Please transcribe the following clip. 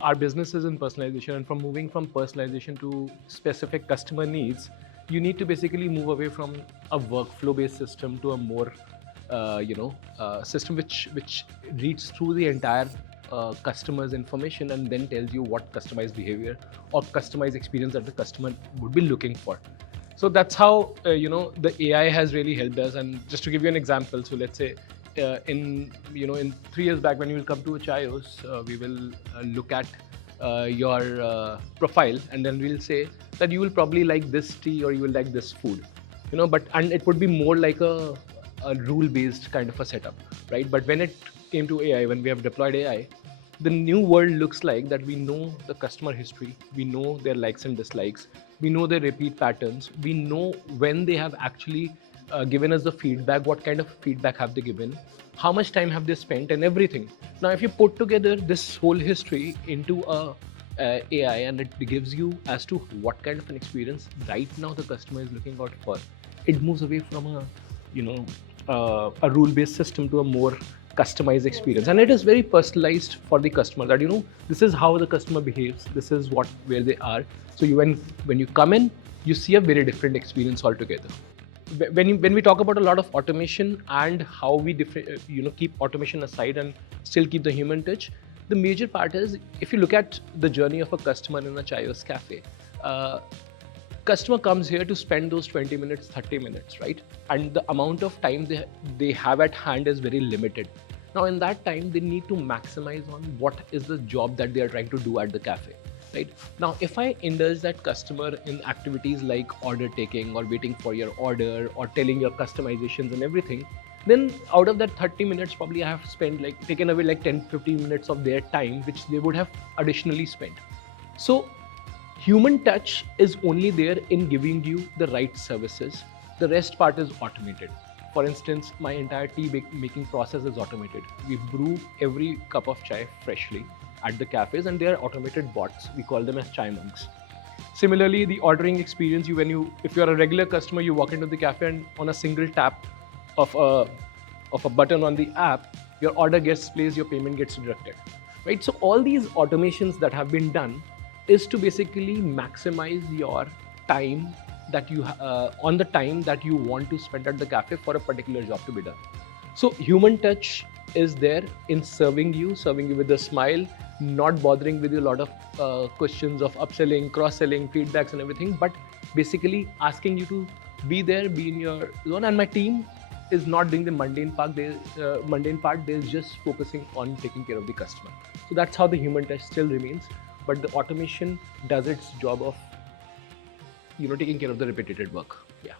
Our business is in personalization, and from moving from personalization to specific customer needs, you need to basically move away from a workflow-based system to a more, system which reads through the entire customer's information and then tells you what customized behavior or customized experience that the customer would be looking for. So that's how the AI has really helped us. And just to give you an example, so let's say in 3 years back, when you will come to a Chaayos, we will look at your profile, and then we'll say that you will probably like this tea or you will like this food, but and it would be more like a rule based kind of a setup, right? But when it came to AI, when we have deployed AI, the new world looks like that we know the customer history, we know their likes and dislikes, we know their repeat patterns, we know when they have actually given us the feedback, what kind of feedback have they given, how much time have they spent, and everything. Now if you put together this whole history into a AI, and it gives you as to what kind of an experience right now the customer is looking out for, it moves away from a rule based system to a more customized experience, and it is very personalized for the customer, that this is how the customer behaves, this is where they are. So when you come in, you see a very different experience altogether. When we talk about a lot of automation and how we keep automation aside and still keep the human touch, the major part is, if you look at the journey of a customer in a Chaayos cafe, customer comes here to spend those 20 minutes, 30 minutes, right? And the amount of time they have at hand is very limited. Now in that time, they need to maximize on what is the job that they are trying to do at the cafe, right? Now if I indulge that customer in activities like order taking or waiting for your order or telling your customizations and everything, then out of that 30 minutes, probably I have spent taken away 10-15 minutes of their time, which they would have additionally spent. So human touch is only there in giving you the right services. The rest part is automated. For instance, my entire tea making process is automated. We brew every cup of chai freshly at the cafes, and they are automated bots. We call them as chai monks. Similarly, the ordering experience, if you're a regular customer, you walk into the cafe and on a single tap of a button on the app, your order gets placed, your payment gets deducted, right? So all these automations that have been done is to basically maximize your time that you on the time that you want to spend at the cafe for a particular job to be done. So human touch is there in serving you with a smile, not bothering with a lot of questions of upselling, cross-selling, feedbacks and everything, but basically asking you to be there, be in your zone. And my team is not doing the mundane part. They're just focusing on taking care of the customer. So that's how the human touch still remains, but the automation does its job of taking care of the repetitive work. Yeah.